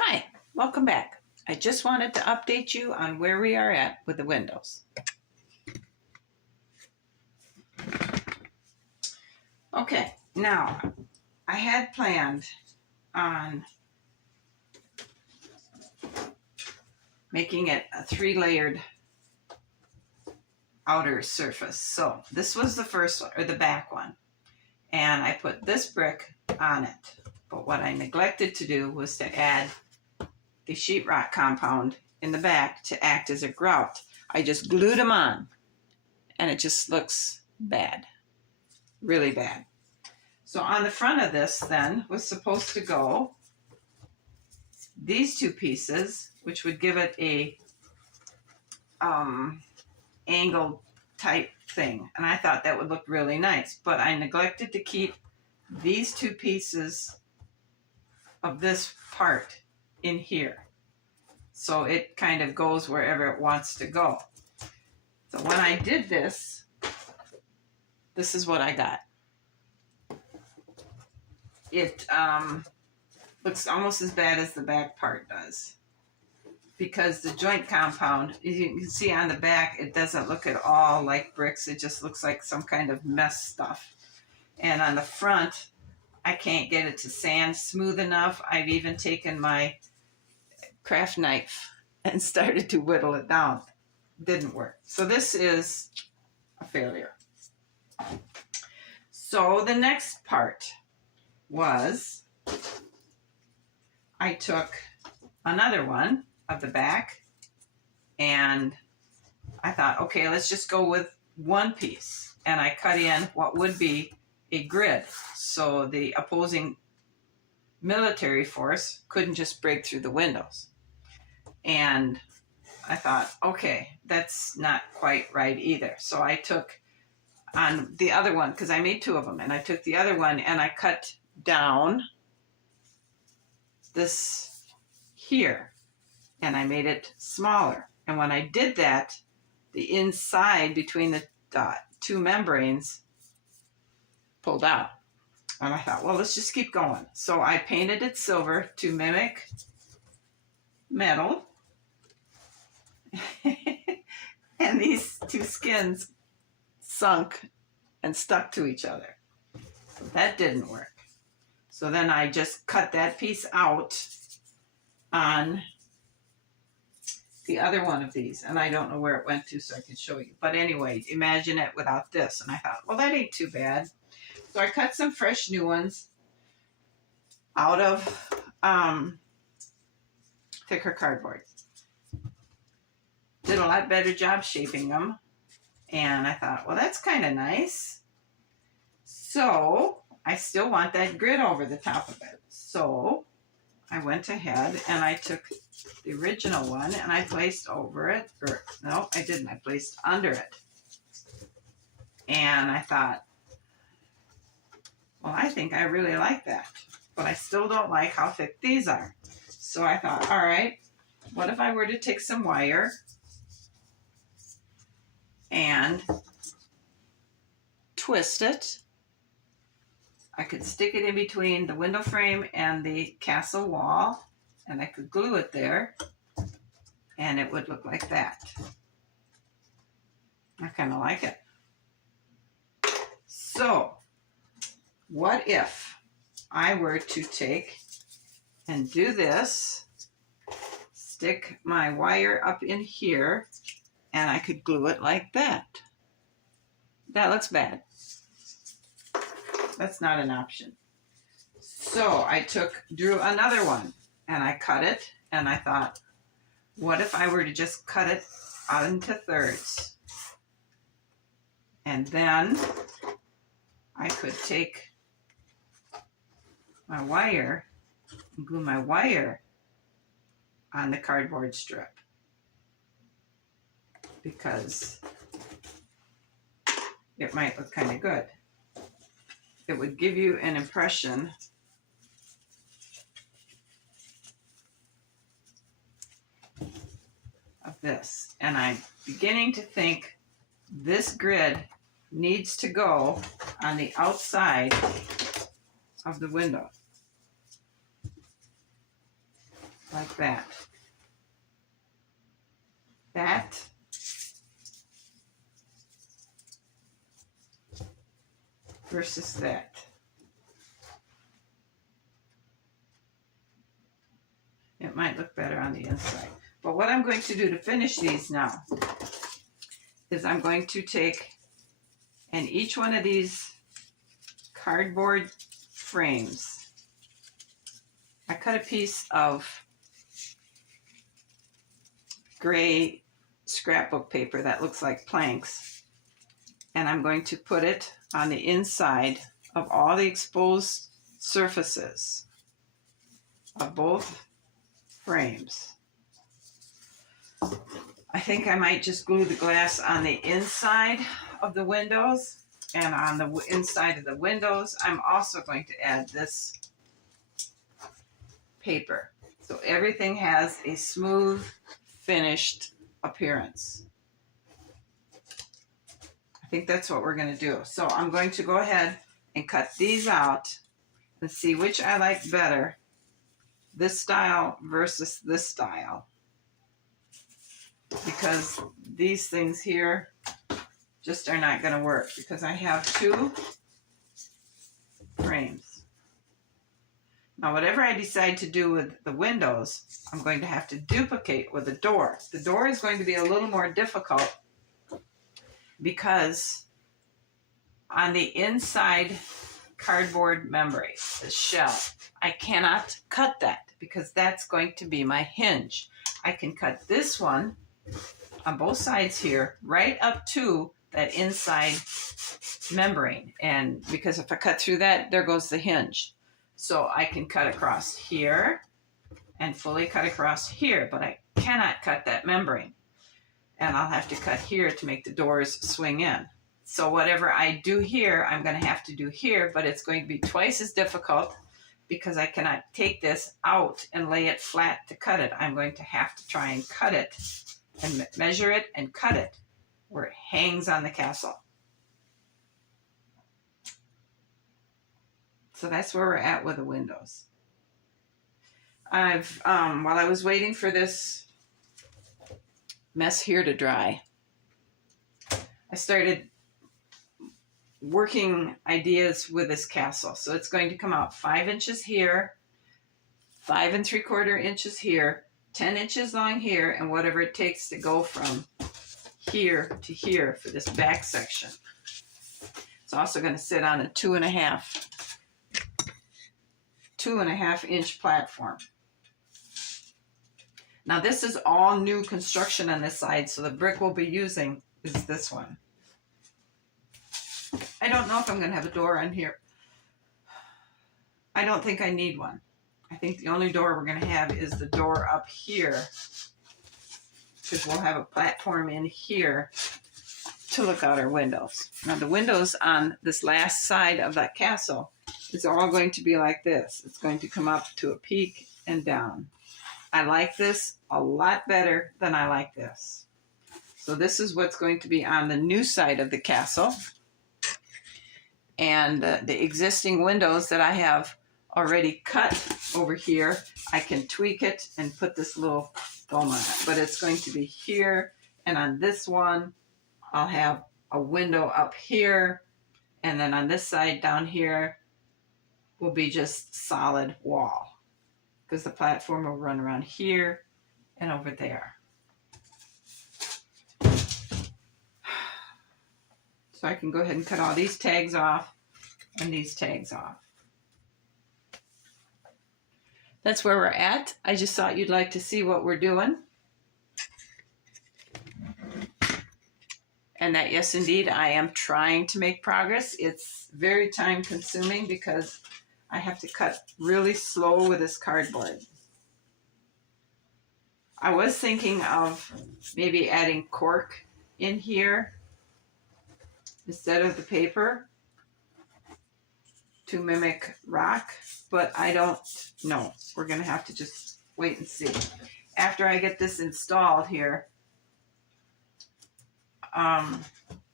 Hi, welcome back. I just wanted to update you on where we are at with the windows. Okay, now I had planned on making it a 3-layered outer surface. So this was the first one, or the back one, and I put this brick on it. But what I neglected to do was to add the sheetrock compound in the back to act as a grout. I just glued them on, and it just looks bad, really bad. So on the front of this then was supposed to go these two pieces, which would give it a angled type thing. And I thought that would look really nice, but I neglected to keep these two pieces of this part in here. So it kind of goes wherever it wants to go. So when I did this, this is what I got. It looks almost as bad as the back part does, because the joint compound, as you can see on the back, it doesn't look at all like bricks. It just looks like some kind of mess stuff. And on the front, I can't get it to sand smooth enough. I've even taken my craft knife and started to whittle it down. Didn't work. So this is a failure. So the next part was I took another one of the back and I thought, okay, let's just go with one piece. And I cut in what would be a grid, so the opposing military force couldn't just break through the windows. And I thought, okay, that's not quite right either. So I took on the other one, because I made two of them, and I took the other one and I cut down this here and I made it smaller. And when I did that, the inside between the two membranes pulled out. And I thought, well, let's just keep going. So I painted it silver to mimic metal. And these two skins sunk and stuck to each other. So that didn't work. So then I just cut that piece out on the other one of these. And I don't know where it went to, so I can show you. But anyway, imagine it without this. And I thought, well, that ain't too bad. So I cut some fresh new ones out of thicker cardboard. Did a lot better job shaping them. And I thought, well, that's kind of nice. So I still want that grid over the top of it. So I went ahead and I took the original one and I placed over it. Or no, I didn't. I placed under it. And I thought, well, I think I really like that. But I still don't like how thick these are. So I thought, all right, what if I were to take some wire and twist it? I could stick it in between the window frame and the castle wall, and I could glue it there, and it would look like that. I kind of like it. So, what if I were to take and do this, stick my wire up in here, and I could glue it like that? That looks bad. That's not an option. So I drew another one and I cut it, and I thought, what if I were to just cut it out into thirds? And then I could take my wire and glue my wire on the cardboard strip, because it might look kind of good. It would give you an impression of this. And I'm beginning to think this grid needs to go on the outside of the window, like that. That versus that. It might look better on the inside. But what I'm going to do to finish these now is I'm going to take, and each one of these cardboard frames, I cut a piece of gray scrapbook paper that looks like planks, and I'm going to put it on the inside of all the exposed surfaces of both frames. I think I might just glue the glass on the inside of the windows, and on the inside of the windows I'm also going to add this paper, so everything has a smooth finished appearance. I think that's what we're going to do. So I'm going to go ahead and cut these out and see which I like better, this style versus this style, because these things here just are not going to work, because I have two frames. Now whatever I decide to do with the windows, I'm going to have to duplicate with the door. The door is going to be a little more difficult because on the inside cardboard membrane, the shell, I cannot cut that because that's going to be my hinge. I can cut this one on both sides here right up to that inside membrane, and because if I cut through that, there goes the hinge. So I can cut across here and fully cut across here, but I cannot cut that membrane. And I'll have to cut here to make the doors swing in. So whatever I do here, I'm going to have to do here, but it's going to be twice as difficult because I cannot take this out and lay it flat to cut it. I'm going to have to try and cut it and measure it and cut it where it hangs on the castle. So that's where we're at with the windows. While I was waiting for this mess here to dry, I started working ideas with this castle. So it's going to come out 5 inches here, 5 3/4 inches here, 10 inches long here, and whatever it takes to go from here to here for this back section. It's also going to sit on a 2.5 inch platform. Now this is all new construction on this side, so the brick we'll be using is this one. I don't know if I'm going to have a door on here. I don't think I need one. I think the only door we're going to have is the door up here, because we'll have a platform in here to look out our windows. Now the windows on this last side of that castle is all going to be like this. It's going to come up to a peak and down. I like this a lot better than I like this. So this is what's going to be on the new side of the castle. And the existing windows that I have already cut over here, I can tweak it and put this little dome on it. But it's going to be here, and on this one, I'll have a window up here, and then on this side down here will be just solid wall, because the platform will run around here and over there. So I can go ahead and cut all these tags off and these tags off. That's where we're at. I just thought you'd like to see what we're doing. And that, yes, indeed, I am trying to make progress. It's very time consuming because I have to cut really slow with this cardboard. I was thinking of maybe adding cork in here instead of the paper to mimic rock, but I don't know. We're going to have to just wait and see. After I get this installed here,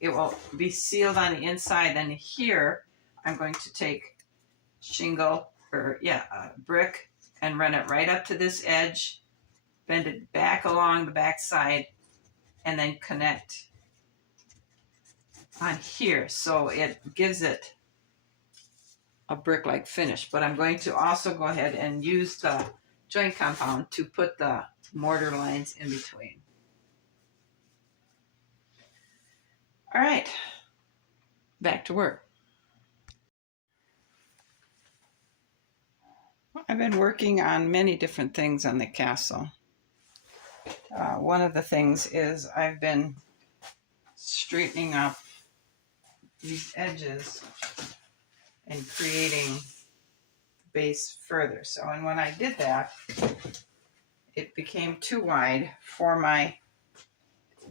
it will be sealed on the inside. Then here, I'm going to take shingle, or brick, and run it right up to this edge bend it back along the back side, and then connect on here. So it gives it a brick-like finish. But I'm going to also go ahead and use the joint compound to put the mortar lines in between. All right, back to work. I've been working on many different things on the castle. One of the things is I've been straightening up these edges and creating the base further. So, and when I did that, it became too wide for my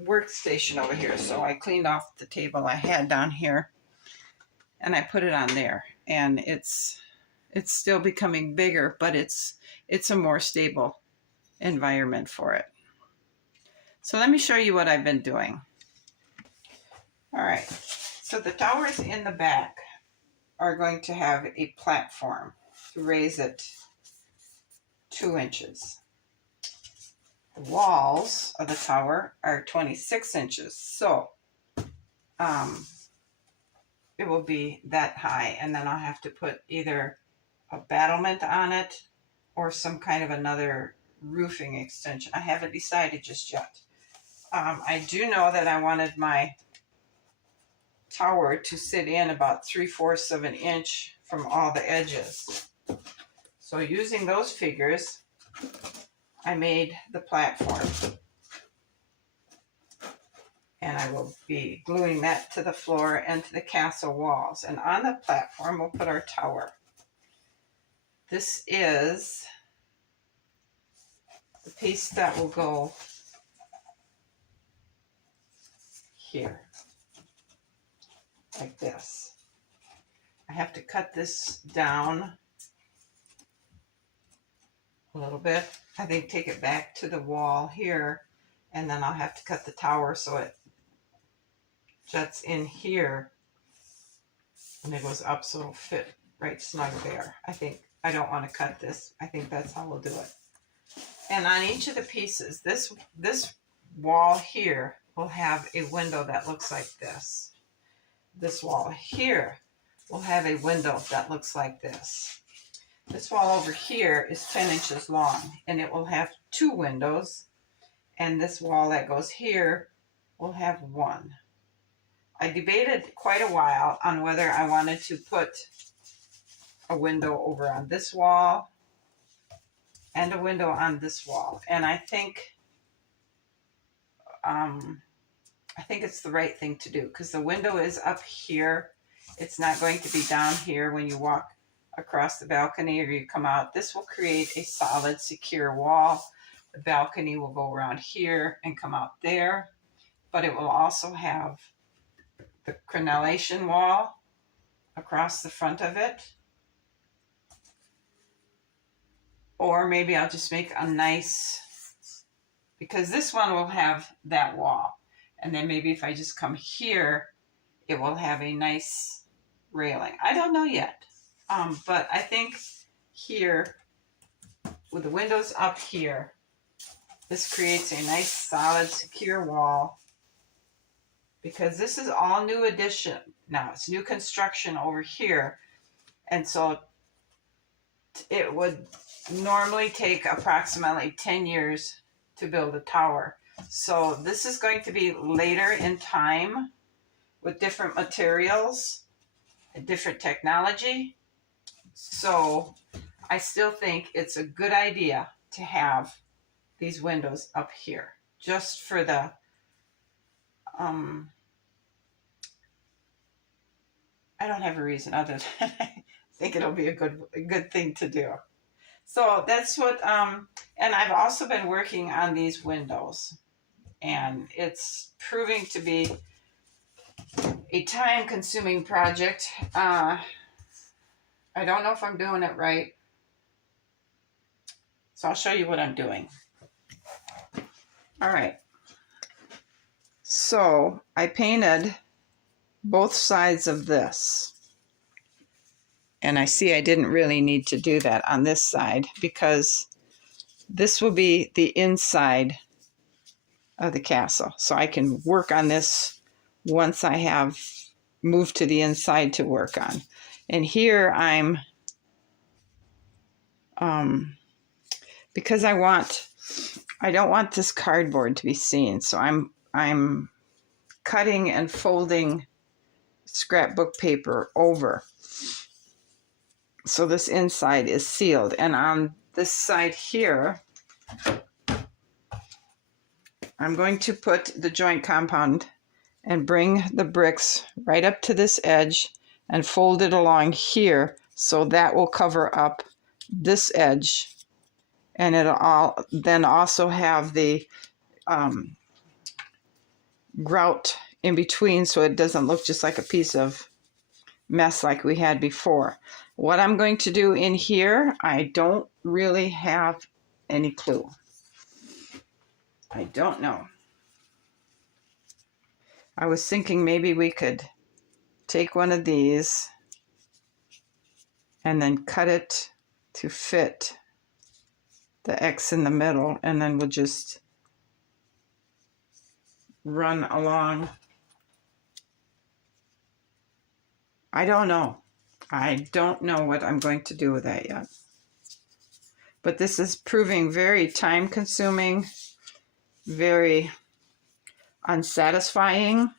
workstation over here. So I cleaned off the table I had down here and I put it on there. And it's still becoming bigger, but it's a more stable environment for it. So let me show you what I've been doing. All right, so the towers in the back are going to have a platform to raise it 2 inches. The walls of the tower are 26 inches, so it will be that high, and then I'll have to put either a battlement on it or some kind of another roofing extension. I haven't decided just yet. I do know that I wanted my tower to sit in about 3/4 of an inch from all the edges. So using those figures, I made the platform. And I will be gluing that to the floor and to the castle walls. And on the platform, we'll put our tower. This is the piece that will go here, like this. I have to cut this down a little bit. I think take it back to the wall here, and then I'll have to cut the tower so it juts in here and it goes up so it'll fit right snug there. I don't want to cut this. I think that's how we'll do it. And on each of the pieces, this wall here will have a window that looks like this. This wall here will have a window that looks like this. This wall over here is 10 inches long, and it will have 2 windows, and this wall that goes here will have 1. I debated quite a while on whether I wanted to put a window over on this wall and a window on this wall, and I think it's the right thing to do, because the window is up here. It's not going to be down here when you walk across the balcony or you come out. This will create a solid, secure wall. The balcony will go around here and come out there, but it will also have the crenellation wall across the front of it. Or maybe I'll just make a nice, because this one will have that wall. And then maybe if I just come here, it will have a nice railing. I don't know yet. But I think here, with the windows up here, this creates a nice, solid, secure wall. Because this is all new addition. Now, it's new construction over here. And so it would normally take approximately 10 years to build a tower. So this is going to be later in time with different materials and different technology. So I still think it's a good idea to have these windows up here, just for the I don't have a reason other than I think it'll be a good thing to do. So that's what, and I've also been working on these windows, and it's proving to be a time-consuming project. I don't know if I'm doing it right, so I'll show you what I'm doing. All right. So I painted both sides of this. And I see I didn't really need to do that on this side, because this will be the inside of the castle. So I can work on this once I have moved to the inside to work on. And here I'm, because I don't want this cardboard to be seen. So I'm cutting and folding scrapbook paper over. So this inside is sealed. And on this side here, I'm going to put the joint compound and bring the bricks right up to this edge and fold it along here, so that will cover up this edge. And it'll then also have the grout in between, so it doesn't look just like a piece of mess like we had before. What I'm going to do in here, I don't really have any clue. I don't know. I was thinking maybe we could take one of these and then cut it to fit the X in the middle, and then we'll just run along. I don't know. I don't know what I'm going to do with that yet. But this is proving very time consuming, very unsatisfying.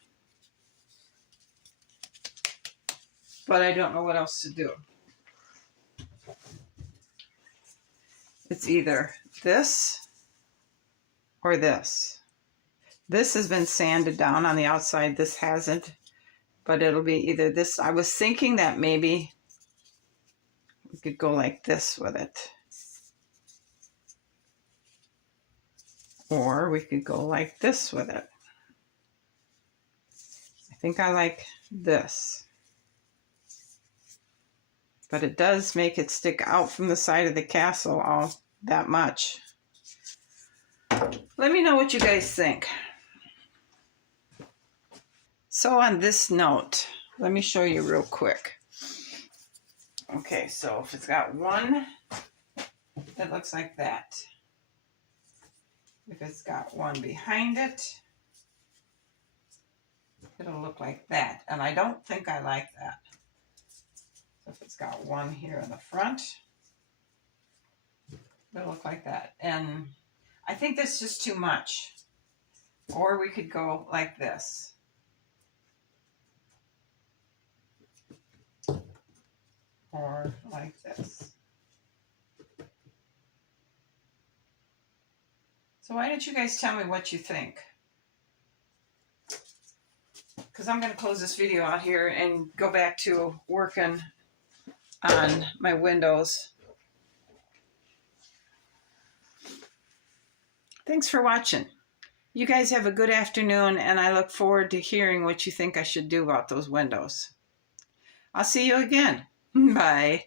But I don't know what else to do. It's either this or this. This has been sanded down on the outside. This hasn't. But it'll be either this. I was thinking that maybe we could go like this with it. Or we could go like this with it. I think I like this. But it does make it stick out from the side of the castle all that much. Let me know what you guys think. So on this note, let me show you real quick. Okay, so if it's got one, it looks like that. If it's got one behind it, it'll look like that. And I don't think I like that. So if it's got one here in the front, it'll look like that. And I think that's just too much. Or we could go like this. Or like this. So why don't you guys tell me what you think? Because I'm going to close this video out here and go back to working on my windows. Thanks for watching. You guys have a good afternoon, and I look forward to hearing what you think I should do about those windows. I'll see you again. Bye.